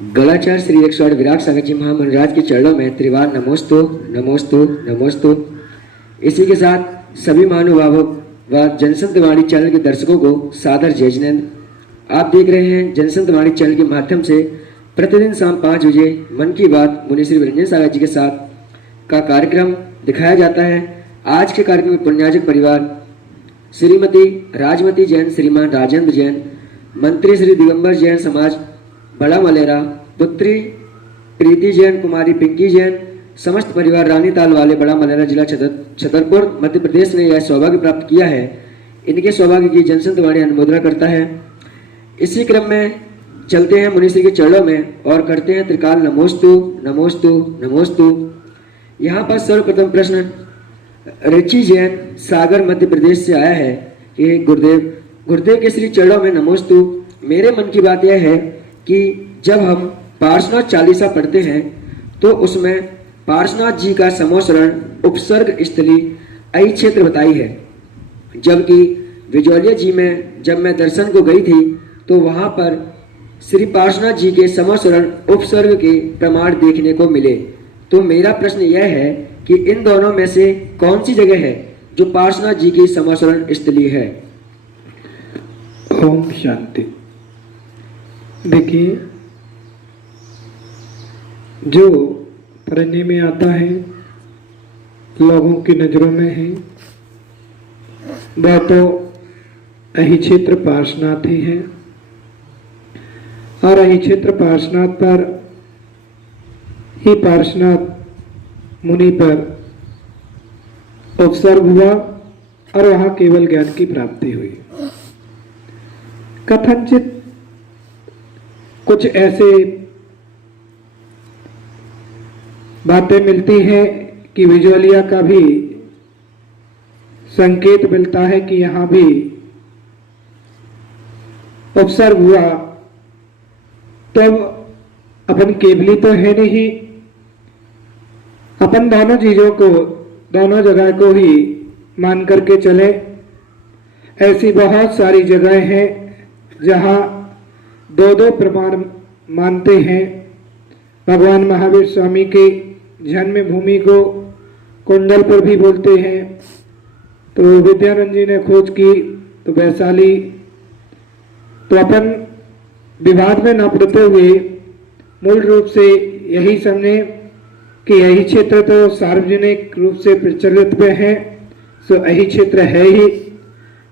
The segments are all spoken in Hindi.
गलाचार श्री 108 विराट संगत जी महामनराज के चरणों में त्रिवार नमोस्तु नमोस्तु नमोस्तु। इसी के साथ सभी महानुभावों व जनसंत वाणी चैनल के दर्शकों को सादर जय जिनेंद्र। आप देख रहे हैं जनसंत वाणी चैनल के माध्यम से प्रतिदिन शाम 5 बजे मन की बात मुनि श्री रंजन सागर जी के साथ का कार्यक्रम दिखाया जाता है। आज के कार्यक्रम में पुण्याजक परिवार श्रीमती राजमती जैन, श्रीमान राजेंद्र जैन, मंत्री श्री दिगंबर जैन समाज बड़ा मलेरा, पुत्री प्रीति जैन, कुमारी पिंकी जैन, समस्त परिवार रानी ताल वाले बड़ा मलेरा जिला छतरपुर मध्य प्रदेश ने यह सौभाग्य प्राप्त किया है। इनके सौभाग्य की जनसंत वाणी अनुमोदना करता है। इसी क्रम में चलते हैं मुनिश्री के चरणों में और करते हैं त्रिकाल नमोस्तु नमोस्तु नमोस्तु। यहाँ पर सर्वप्रथम प्रश्न रिची जैन सागर मध्य प्रदेश से आया है कि गुरुदेव के श्री चरणों में नमोस्तु। मेरे मन की बात यह है कि जब हम पार्श्वनाथ चालीसा पढ़ते हैं तो उसमें पार्श्वनाथ जी का समोसरण उपसर्ग स्थली आई क्षेत्र बताई है, जबकि विजौलिया जी में जब मैं दर्शन को गई थी तो वहां पर श्री पार्श्वनाथ जी के समोसरण उपसर्ग के प्रमाण देखने को मिले। तो मेरा प्रश्न यह है कि इन दोनों में से कौन सी जगह है जो पार्श्वनाथ जी की समोसरण स्थली है? ओम शांति। देखिए, जो पढ़ने में आता है, लोगों की नजरों में है, वह तो अहि क्षेत्र पार्श्वनाथ ही है और अहि क्षेत्र पार्श्वनाथ पर ही पार्श्वनाथ मुनि पर उपसर्ग हुआ और वहां केवल ज्ञान की प्राप्ति हुई। कथनचित कुछ ऐसे बातें मिलती हैं कि विजौलिया का भी संकेत मिलता है कि यहां भी उपसर्ग हुआ। तब अपन केवली तो है नहीं, अपन दोनों चीजों को, दोनों जगह को ही मान करके चले। ऐसी बहुत सारी जगह हैं जहां दो दो प्रमाण मानते हैं। भगवान महावीर स्वामी के जन्म भूमि को कुंडलपुर भी बोलते हैं। तो विद्यानंद जी ने खोज की तो वैशाली। तो अपन विवाद में न पड़ते हुए मूल रूप से यही समझे कि यही क्षेत्र तो सार्वजनिक रूप से प्रचलित में है, सो यही क्षेत्र है ही।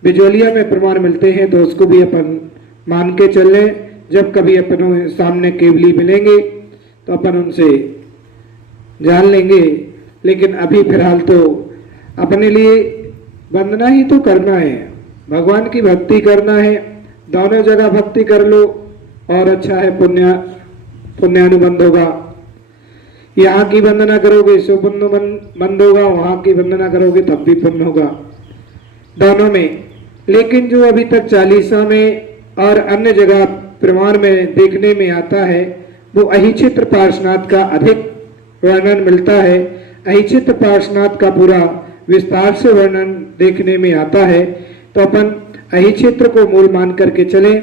बिजौलिया में प्रमाण मिलते हैं तो उसको भी अपन मान के चले। जब कभी अपनों सामने केवली मिलेंगे तो अपन उनसे जान लेंगे। लेकिन अभी फिलहाल तो अपने लिए वंदना ही तो करना है, भगवान की भक्ति करना है। दोनों जगह भक्ति कर लो और अच्छा है, पुण्यानुबंध होगा। यहाँ की वंदना करोगे सो पुण्य होगा, वहां की वंदना करोगे तब भी पुण्य होगा, दोनों में। लेकिन जो अभी तक चालीसा में और अन्य जगह प्रमाण में देखने में आता है वो अहि क्षेत्र पार्श्वनाथ का अधिक वर्णन मिलता है। अहि क्षेत्र पार्श्वनाथ का पूरा विस्तार से वर्णन देखने में आता है। तो अपन अहि क्षेत्र को मूल मान करके चले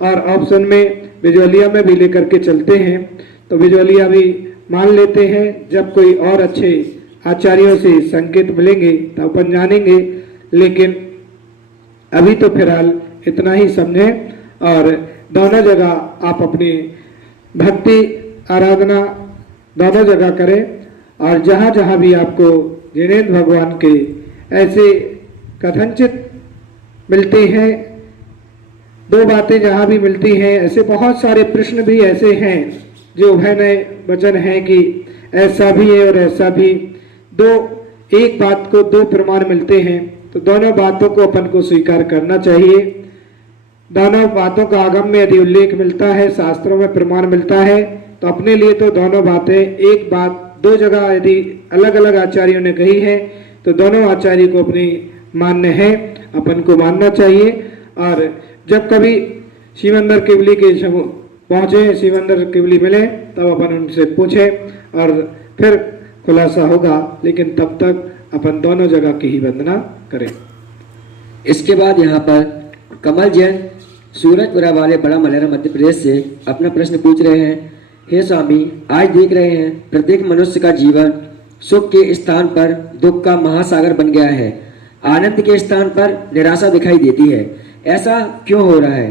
और ऑप्शन में बिजौलिया में भी लेकर के चलते हैं। तो बिजौलिया भी मान लेते हैं। जब कोई और अच्छे आचार्यों से संकेत मिलेंगे तो अपन जानेंगे। लेकिन अभी तो फिलहाल इतना ही समझे और दोनों जगह आप अपनी भक्ति आराधना दोनों जगह करें। और जहाँ जहाँ भी आपको जिनेंद्र भगवान के ऐसे कथनचित मिलते हैं, दो बातें जहाँ भी मिलती हैं, ऐसे बहुत सारे प्रश्न भी ऐसे हैं जो भय वचन है कि ऐसा भी है और ऐसा भी। एक बात को दो प्रमाण मिलते हैं तो दोनों बातों को अपन को स्वीकार करना चाहिए। दोनों बातों का आगम में यदि उल्लेख मिलता है, शास्त्रों में प्रमाण मिलता है, तो अपने लिए तो दोनों बातें, एक बात दो जगह यदि अलग अलग आचार्यों ने कही है तो दोनों आचार्य को अपनी मान्य है, अपन को मानना चाहिए। और जब कभी शिवंदर केवली के पहुंचे, शिवंदर केवली मिले, तब अपन उनसे पूछे और फिर खुलासा होगा। लेकिन तब तक अपन दोनों जगह की ही वंदना करें। इसके बाद यहाँ पर कमल जैन सूरजपुरा वाले बड़ा मलेरा मध्य प्रदेश से अपना प्रश्न पूछ रहे हैं हे स्वामी, आज देख रहे हैं प्रत्येक मनुष्य का जीवन सुख के स्थान पर दुख का महासागर बन गया है। आनंद के स्थान पर निराशा दिखाई देती है। ऐसा क्यों हो रहा है?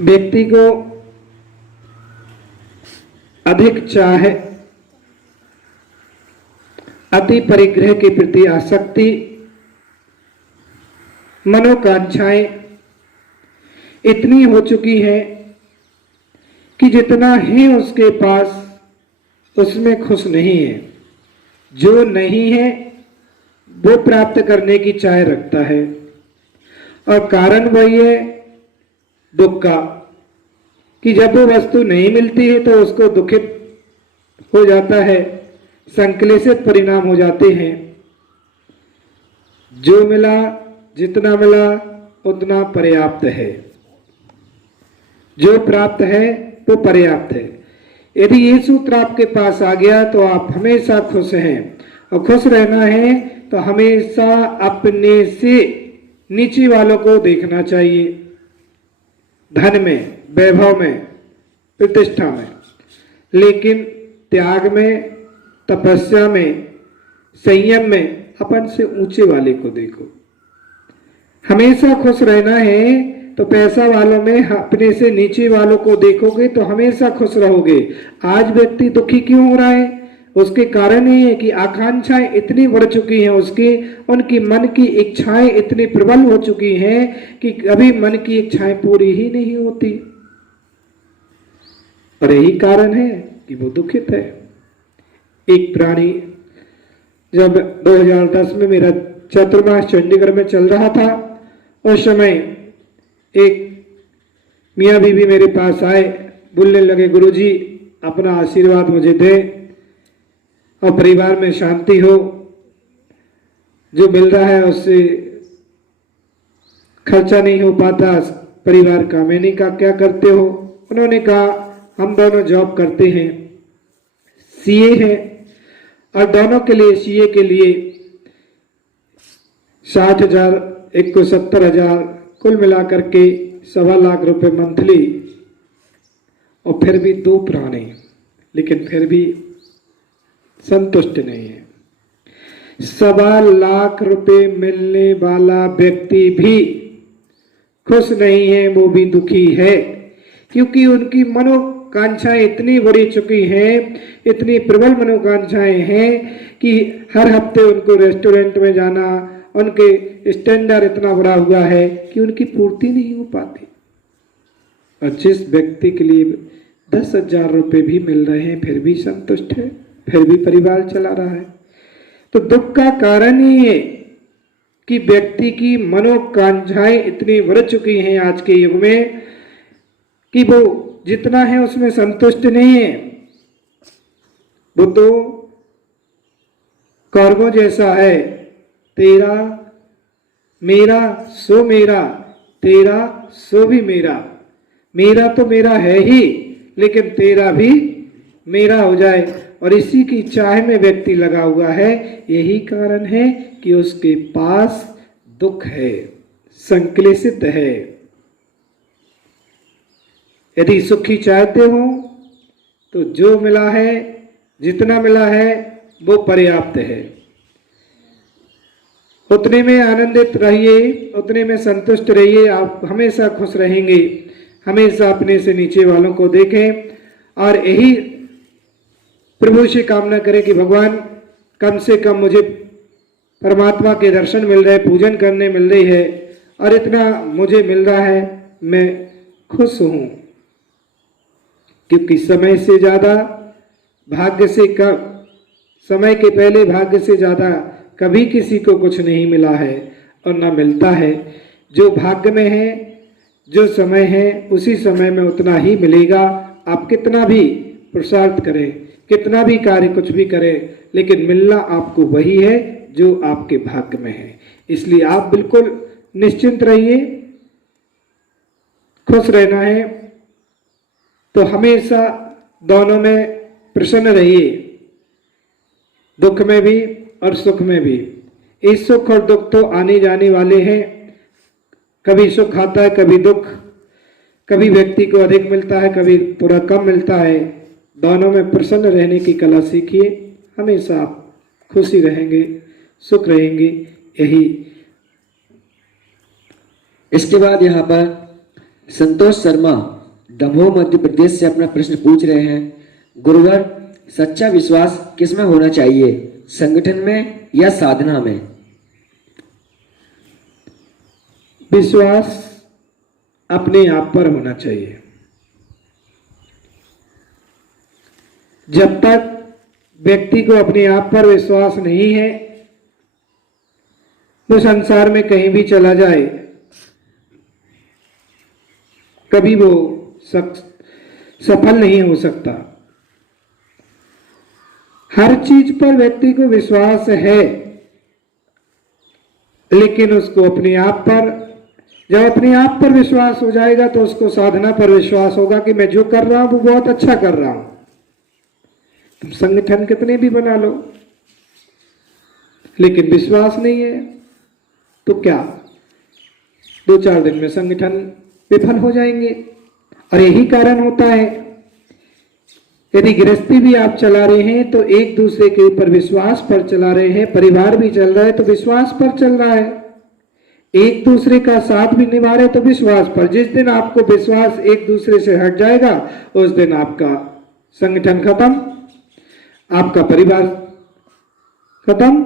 व्यक्ति को अधिक चाह, अति परिग्रह के प्रति आसक्ति, मनोकांक्षाएं इतनी हो चुकी है कि जितना है उसके पास उसमें खुश नहीं है। जो नहीं है वो प्राप्त करने की चाह रखता है, और कारण वही है दुख का, कि जब वो वस्तु नहीं मिलती है तो उसको दुखित हो जाता है, संक्लेशित परिणाम हो जाते हैं। जो मिला, जितना मिला उतना पर्याप्त है, जो प्राप्त है वो पर्याप्त है। यदि ये सूत्र आपके पास आ गया तो आप हमेशा खुश हैं, और खुश रहना है तो हमेशा अपने से नीचे वालों को देखना चाहिए, धन में, वैभव में, प्रतिष्ठा में। लेकिन त्याग में, तपस्या में, संयम में अपन से ऊंचे वाले को देखो। हमेशा खुश रहना है तो पैसा वालों में अपने से नीचे वालों को देखोगे तो हमेशा खुश रहोगे। आज व्यक्ति दुखी क्यों हो रहा है? उसके कारण ये है कि आकांक्षाएं इतनी बढ़ चुकी हैं उसकी, उनकी मन की इच्छाएं इतनी प्रबल हो चुकी हैं कि कभी मन की इच्छाएं पूरी ही नहीं होती, और यही कारण है कि वो दुखित है। एक प्राणी, जब 2010 में मेरा चतुर्मास चंडीगढ़ में चल रहा था, उस समय एक मियाँ बीवी मेरे पास आए, बोलने लगे, गुरुजी अपना आशीर्वाद मुझे दें और परिवार में शांति हो, जो मिल रहा है उससे खर्चा नहीं हो पाता, परिवार का। मैंने कहा क्या करते हो? उन्होंने कहा हम दोनों जॉब करते हैं, सीए हैं, और दोनों के लिए, सीए के लिए 60,000, एक को 70,000, कुल मिलाकर के 1.25 लाख रुपए मंथली, और फिर भी 2 प्राणी, लेकिन फिर भी संतुष्ट नहीं है। 1.25 लाख रुपए मिलने वाला व्यक्ति भी खुश नहीं है, वो भी दुखी है, क्योंकि उनकी मनोकांक्षाएं इतनी बढ़ी चुकी हैं, इतनी प्रबल मनोकांक्षाएं हैं कि हर हफ्ते उनको रेस्टोरेंट में जाना, उनके स्टैंडर्ड इतना बड़ा हुआ है कि उनकी पूर्ति नहीं हो पाती। और जिस व्यक्ति के लिए 10,000 रुपए भी मिल रहे हैं फिर भी संतुष्ट है, फिर भी परिवार चला रहा है, तो दुख का कारण ही है कि व्यक्ति की मनोकांक्षाएं इतनी बढ़ चुकी हैं आज के युग में कि वो जितना है उसमें संतुष्ट नहीं है। वो तो कर्मों जैसा है, तेरा मेरा सो मेरा, तेरा सो भी मेरा। मेरा तो मेरा है ही, लेकिन तेरा भी मेरा हो जाए, और इसी की चाह में व्यक्ति लगा हुआ है। यही कारण है कि उसके पास दुख है, संक्लेशित है। यदि सुखी चाहते हो तो जो मिला है, जितना मिला है वो पर्याप्त है। उतने में आनंदित रहिए, उतने में संतुष्ट रहिए, आप हमेशा खुश रहेंगे। हमेशा अपने से नीचे वालों को देखें, और यही प्रभु से कामना करें कि भगवान कम से कम मुझे परमात्मा के दर्शन मिल रहे, पूजन करने मिल रही है, और इतना मुझे मिल रहा है, मैं खुश हूं। क्योंकि समय से ज्यादा, भाग्य से कम, समय के पहले भाग्य से ज्यादा कभी किसी को कुछ नहीं मिला है और ना मिलता है। जो भाग्य में है, जो समय है, उसी समय में उतना ही मिलेगा। आप कितना भी पुरुषार्थ करें, कितना भी कार्य कुछ भी करें, लेकिन मिलना आपको वही है जो आपके भाग्य में है। इसलिए आप बिल्कुल निश्चिंत रहिए। खुश रहना है तो हमेशा दोनों में प्रसन्न रहिए, दुख में भी और सुख में भी। इस सुख और दुख तो आने जाने वाले हैं, कभी सुख आता है कभी दुख। कभी व्यक्ति को अधिक मिलता है, कभी थोड़ा कम मिलता है। दोनों में प्रसन्न रहने की कला सीखिए, हमेशा आप खुशी रहेंगे, सुख रहेंगे। यही। इसके बाद यहाँ पर संतोष शर्मा दमोह मध्य प्रदेश से अपना प्रश्न पूछ रहे हैं। गुरुवर, सच्चा विश्वास किसमें होना चाहिए, संगठन में या साधना में? विश्वास अपने आप पर होना चाहिए। जब तक व्यक्ति को अपने आप पर विश्वास नहीं है, वो संसार में कहीं भी चला जाए, कभी वो सफल नहीं हो सकता। हर चीज पर व्यक्ति को विश्वास है, लेकिन उसको अपने आप पर, जब अपने आप पर विश्वास हो जाएगा तो उसको साधना पर विश्वास होगा कि मैं जो कर रहा हूं वो बहुत अच्छा कर रहा हूं। तुम संगठन कितने भी बना लो, लेकिन विश्वास नहीं है तो क्या, 2-4 दिन में संगठन विफल हो जाएंगे। और यही कारण होता है, यदि गृहस्थी भी आप चला रहे हैं तो एक दूसरे के ऊपर विश्वास पर चला रहे हैं, परिवार भी चल रहा है तो विश्वास पर चल रहा है, एक दूसरे का साथ भी निभा रहे तो विश्वास पर। जिस दिन आपको विश्वास एक दूसरे से हट जाएगा, उस दिन आपका संगठन खत्म, आपका परिवार खत्म,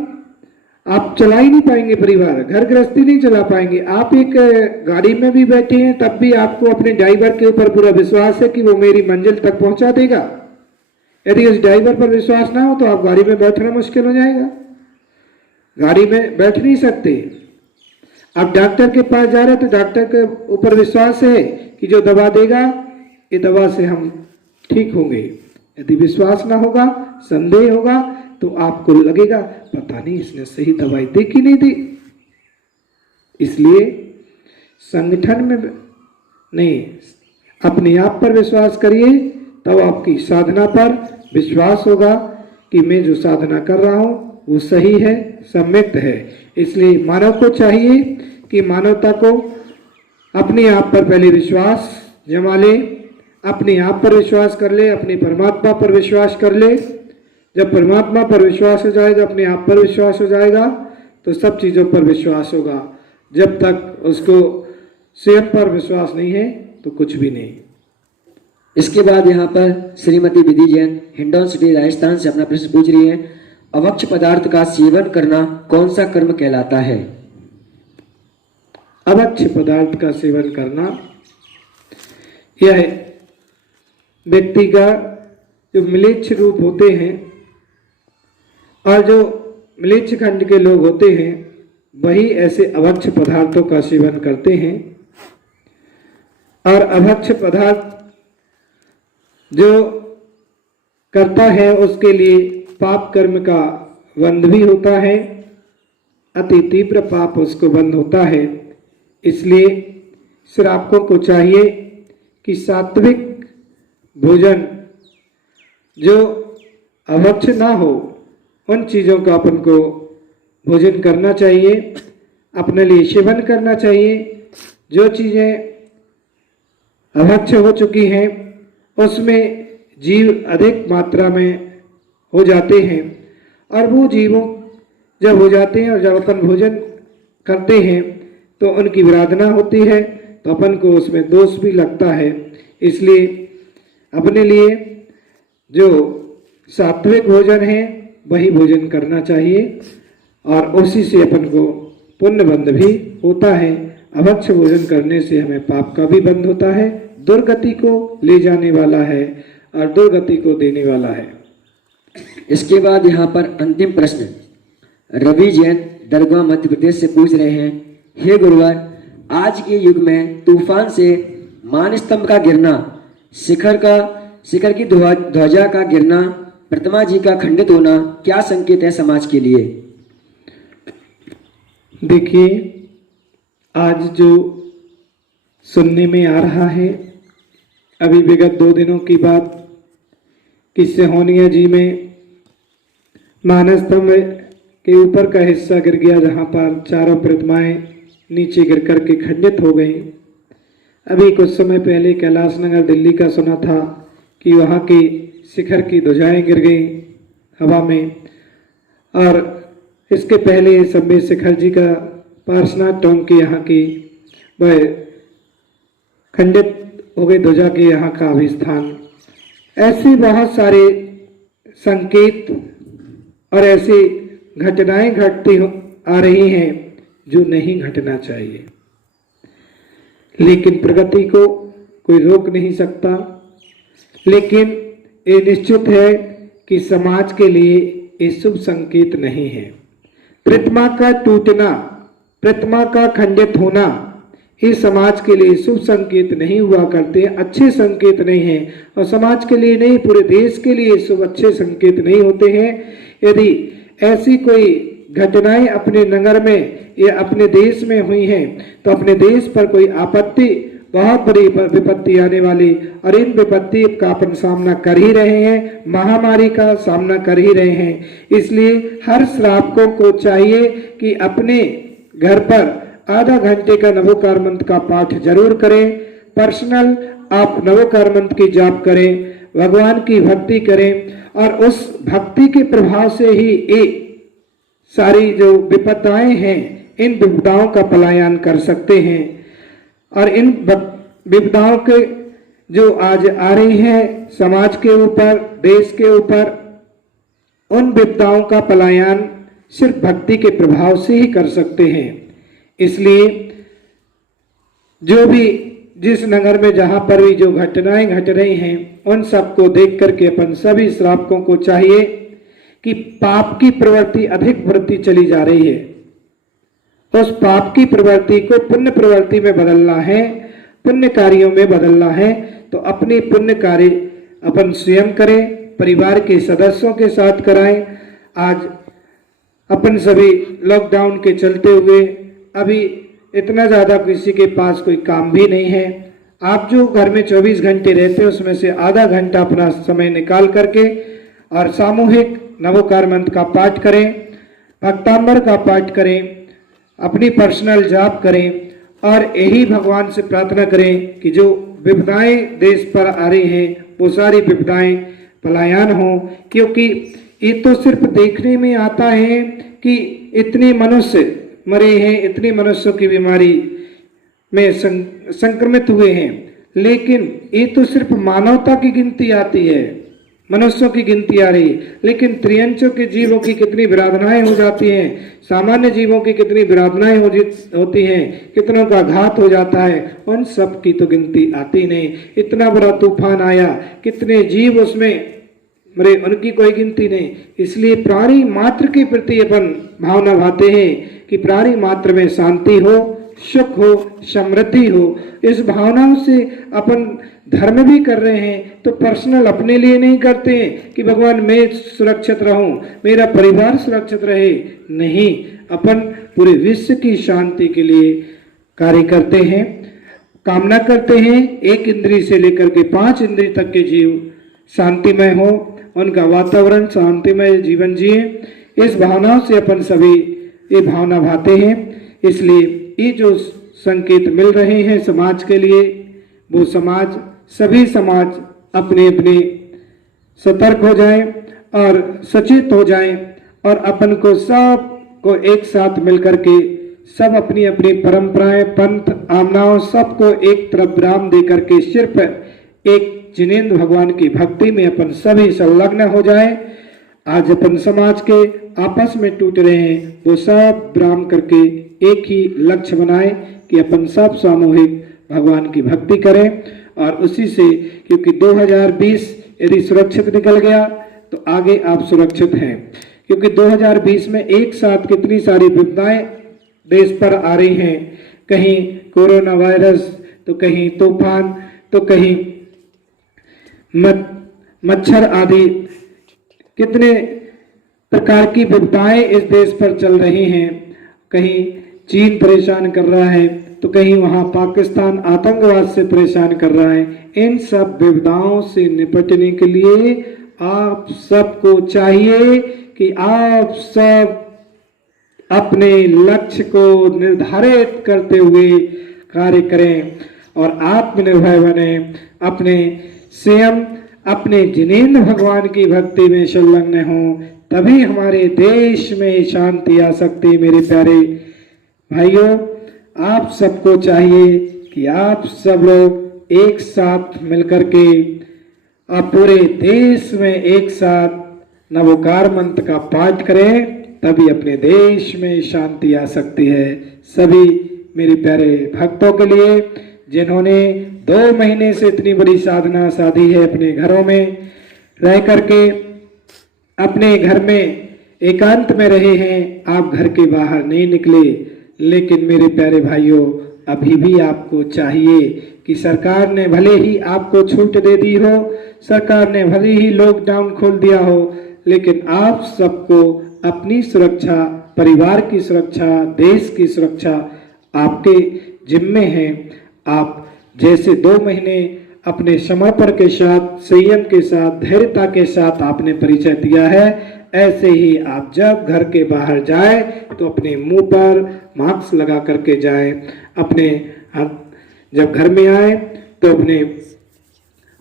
आप चला ही नहीं पाएंगे परिवार, घर गृहस्थी नहीं चला पाएंगे। आप एक गाड़ी में भी बैठे हैं तब भी आपको अपने ड्राइवर के ऊपर पूरा विश्वास है कि वो मेरी मंजिल तक पहुंचा देगा। यदि उस ड्राइवर पर विश्वास ना हो तो आप गाड़ी में बैठना मुश्किल हो जाएगा, गाड़ी में बैठ नहीं सकते। आप डॉक्टर के पास जा रहे हैं तो डॉक्टर के ऊपर विश्वास है कि जो दवा देगा, ये दवा से हम ठीक होंगे। यदि विश्वास ना होगा, संदेह होगा, तो आपको लगेगा पता नहीं इसने सही दवाई दी कि नहीं दी। इसलिए संगठन में नहीं, अपने आप पर विश्वास करिए, तब आपकी साधना पर विश्वास होगा कि मैं जो साधना कर रहा हूं वो सही है, सम्यक है। इसलिए मानव को चाहिए कि मानवता को अपने आप पर पहले विश्वास जमा ले, अपने आप पर विश्वास कर ले, अपने परमात्मा पर विश्वास कर ले। जब परमात्मा पर विश्वास हो जाएगा, अपने आप पर विश्वास हो जाएगा, तो सब चीज़ों पर विश्वास होगा। जब तक उसको स्वयं पर विश्वास नहीं है तो कुछ भी नहीं। इसके बाद यहाँ पर श्रीमती विधि जैन हिंडौन सिटी राजस्थान से अपना प्रश्न पूछ रही है। अभक्ष पदार्थ का सेवन करना कौन सा कर्म कहलाता है? अभक्ष पदार्थ का सेवन करना यह व्यक्ति का जो म्लेच्छ रूप होते हैं और जो म्लेच्छ खंड के लोग होते हैं, वही ऐसे अभक्ष पदार्थों का सेवन करते हैं। और अभक्ष पदार्थ जो करता है उसके लिए पाप कर्म का बंध भी होता है, अति तीव्र पाप उसको बंध होता है। इसलिए श्रावकों को चाहिए कि सात्विक भोजन जो अभक्ष ना हो, उन चीज़ों का अपन को भोजन करना चाहिए, अपने लिए सेवन करना चाहिए। जो चीज़ें अभक्ष हो चुकी हैं उसमें जीव अधिक मात्रा में हो जाते हैं, और वो जीवों जब हो जाते हैं और जब अपन भोजन करते हैं तो उनकी विराधना होती है, तो अपन को उसमें दोष भी लगता है। इसलिए अपने लिए जो सात्विक भोजन है वही भोजन करना चाहिए, और उसी से अपन को पुण्य बंध भी होता है। अभक्ष भोजन करने से हमें पाप का भी बंध होता है, दुर्गति को ले जाने वाला है और दुर्गति को देने वाला है। इसके बाद यहाँ पर अंतिम प्रश्न रवि जैन दरगाह मध्य प्रदेश से पूछ रहे हैं। हे गुरुवर, आज के युग में तूफान से मान स्तंभ का गिरना, शिखर की ध्वजा का गिरना, प्रतिमा जी का खंडित होना क्या संकेत है समाज के लिए? देखिए, आज जो सुनने में आ रहा है, अभी विगत 2 दिनों की बात कि सिहोनिया जी में मानस्तंभ के ऊपर का हिस्सा गिर गया, जहां पर चारों प्रतिमाएं नीचे गिर करके खंडित हो गई। अभी कुछ समय पहले कैलाश नगर दिल्ली का सुना था कि वहाँ की शिखर की ध्वजाएं गिर गई हवा में, और इसके पहले संबे शिखर जी का पार्श्वनाथ टोंग की यहाँ की वह खंडित हो गई ध्वजा के यहाँ का अभिस्थान। ऐसे बहुत सारे संकेत और ऐसी घटनाएं आ रही हैं जो नहीं घटना चाहिए, लेकिन प्रगति को कोई रोक नहीं सकता। लेकिन ये निश्चित है कि समाज के लिए ये शुभ संकेत नहीं है। प्रतिमा का टूटना, प्रतिमा का खंडित होना, ये समाज के लिए शुभ संकेत नहीं हुआ करते, अच्छे संकेत नहीं हैं, और समाज के लिए नहीं, पूरे देश के लिए शुभ अच्छे संकेत नहीं होते हैं। यदि ऐसी कोई घटनाएं अपने नगर में या अपने देश में हुई हैं तो अपने देश पर कोई आपत्ति, बहुत बड़ी विपत्ति आने वाली, और इन विपत्ति का अपन सामना कर ही रहे हैं, महामारी का सामना कर ही रहे हैं। इसलिए हर श्रावकों को चाहिए कि अपने घर पर आधा घंटे का नवोकार मंत्र का पाठ जरूर करें। पर्सनल आप नवोकार मंत्र की जाप करें, भगवान की भक्ति करें, और उस भक्ति के प्रभाव से ही ये सारी जो विपदाएं हैं, इन विपदाओं का पलायन कर सकते हैं। और इन विपदाओं के जो आज आ रही हैं समाज के ऊपर, देश के ऊपर, उन विपदाओं का पलायन सिर्फ भक्ति के प्रभाव से ही कर सकते हैं। इसलिए जो भी जिस नगर में जहां पर भी जो घटनाएं घट रही हैं, उन सबको देख करके अपन सभी श्रावकों को चाहिए कि पाप की प्रवृत्ति अधिक बढ़ती चली जा रही है, उस पाप की प्रवृत्ति को पुण्य प्रवृत्ति में बदलना है, पुण्य कार्यों में बदलना है। तो अपने पुण्य कार्य अपन स्वयं करें, परिवार के सदस्यों के साथ कराएं। आज अपन सभी लॉकडाउन के चलते हुए अभी इतना ज़्यादा किसी के पास कोई काम भी नहीं है। आप जो घर में 24 घंटे रहते हैं उसमें से आधा घंटा अपना समय निकाल करके और सामूहिक नवोकार मंत्र का पाठ करें, भक्तांबर का पाठ करें, अपनी पर्सनल जाप करें, और यही भगवान से प्रार्थना करें कि जो विपदाएं देश पर आ रही हैं वो सारी विपदाएं पलायन हो। क्योंकि ये तो सिर्फ देखने में आता है कि इतने मनुष्य मरे हैं, इतनी मनुष्यों की बीमारी में संक्रमित हुए हैं, लेकिन ये तो सिर्फ मानवता की गिनती आती है, मनुष्यों की गिनती आ रही, लेकिन त्रियंचों के जीवों की कितनी विराधनाएं हो जाती हैं, सामान्य जीवों की कितनी विराधनाएं होती हैं, कितनों का घात हो जाता है, उन सब की तो गिनती आती नहीं। इतना बड़ा तूफान आया, कितने जीव उसमें मरे, उनकी कोई गिनती नहीं। इसलिए प्राणी मात्र के प्रति अपन भावना भाते हैं कि प्राणी मात्र में शांति हो, सुख हो, समृद्धि हो। इस भावनाओं से अपन धर्म भी कर रहे हैं तो पर्सनल अपने लिए नहीं करते हैं कि भगवान मैं सुरक्षित रहूं, मेरा परिवार सुरक्षित रहे, नहीं, अपन पूरे विश्व की शांति के लिए कार्य करते हैं, कामना करते हैं। एक इंद्री से लेकर के 5 इंद्री तक के जीव शांतिमय हो, उनका वातावरण शांतिमय जीवन जिए। इस भावनाओं से अपन सभी ये भावना भाते हैं। इसलिए ये जो संकेत मिल रहे हैं समाज के लिए, वो समाज, सभी समाज अपने अपने सतर्क हो जाएं और सचेत हो जाएं, और अपन को सब को एक साथ मिलकर के सब अपनी अपनी परंपराएं, पंथ, आमनाओं सबको एक तरफ विराम दे करके सिर्फ एक जिनेंद्र भगवान की भक्ति में अपन सभी संलग्न हो जाएं। आज अपन समाज के आपस में टूट रहे हैं, वो सब विराम करके एक ही लक्ष्य बनाए कि अपन सब सामूहिक भगवान की भक्ति करें। और उसी से, क्योंकि 2020 यदि सुरक्षित निकल गया तो आगे आप सुरक्षित हैं, क्योंकि 2020 में एक साथ कितनी सारी विपदाएं देश पर आ रही हैं, कहीं कोरोना वायरस, तो कहीं तूफान, तो कहीं मच्छर आदि, कितने प्रकार की विपदाएं इस देश पर चल रही हैं। कहीं चीन परेशान कर रहा है, तो कहीं वहां पाकिस्तान आतंकवाद से परेशान कर रहा है। इन सब विपदाओं से निपटने के लिए आप सबको चाहिए कि आप सब अपने लक्ष्य को निर्धारित करते हुए कार्य करें। और आत्मनिर्भर बने, अपने स्वयं अपने जिनेंद्र भगवान की भक्ति में संलग्न हों, तभी हमारे देश में शांति आ सकती है। मेरे प्यारे भाइयों, आप सबको चाहिए कि आप सब लोग एक साथ मिलकर के आप पूरे देश में एक साथ नवोकार मंत्र का पाठ करें, तभी अपने देश में शांति आ सकती है। सभी मेरे प्यारे भक्तों के लिए जिन्होंने 2 महीने से इतनी बड़ी साधना साधी है, अपने घरों में रह करके अपने घर में एकांत में रहे हैं, आप घर के बाहर नहीं निकले, लेकिन मेरे प्यारे भाइयों, अभी भी आपको चाहिए कि सरकार ने भले ही आपको छूट दे दी हो, सरकार ने भले ही लॉकडाउन खोल दिया हो, लेकिन आप सबको अपनी सुरक्षा, परिवार की सुरक्षा, देश की सुरक्षा आपके जिम्मे है। आप जैसे 2 महीने अपने समर्पण के साथ, संयम के साथ, धैर्यता के साथ आपने परिचय दिया है, ऐसे ही आप जब घर के बाहर जाए तो अपने मुंह पर मास्क लगा करके जाए, अपने हाथ जब घर में आए तो अपने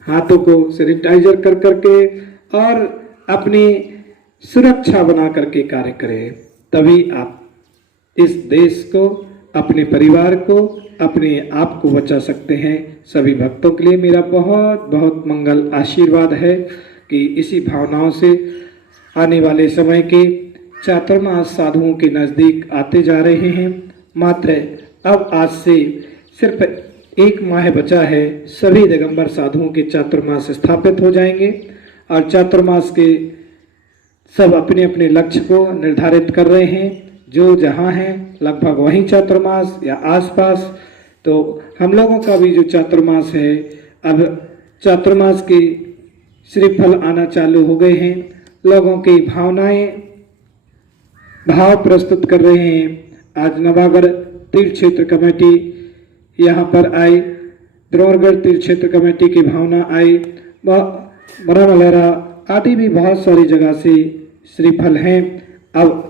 हाथों को सैनिटाइजर कर करके और अपनी सुरक्षा बना करके कार्य करें, तभी आप इस देश को, अपने परिवार को, अपने आप को बचा सकते हैं। सभी भक्तों के लिए मेरा बहुत बहुत मंगल आशीर्वाद है कि इसी भावनाओं से आने वाले समय के चातुर्मास साधुओं के नज़दीक आते जा रहे हैं। मात्र अब आज से सिर्फ 1 माह बचा है, सभी दिगंबर साधुओं के चातुर्मास स्थापित हो जाएंगे और चातुर्मास के सब अपने अपने लक्ष्य को निर्धारित कर रहे हैं। जो जहाँ हैं लगभग वहीं चातुर्मास या आसपास, तो हम लोगों का भी जो चातुर्मास है, अब चातुर्मास के श्रीफल आना चालू हो गए हैं। लोगों की भावनाएं भाव प्रस्तुत कर रहे हैं। आज नवागढ़ तीर्थ क्षेत्र कमेटी यहाँ पर आई, द्रोणगढ़ तीर्थ क्षेत्र कमेटी की भावना आई, बरामलहरा आदि भी बहुत सारी जगह से श्रीफल हैं। अब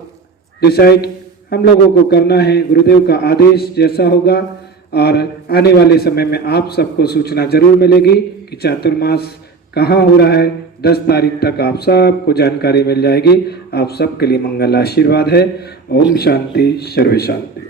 डिसाइड हम लोगों को करना है, गुरुदेव का आदेश जैसा होगा, और आने वाले समय में आप सबको सूचना जरूर मिलेगी कि चातुर्मास कहाँ हो रहा है। 10 तारीख तक आप सबको जानकारी मिल जाएगी। आप सबके लिए मंगल आशीर्वाद है। ओम शांति, सर्व शांति।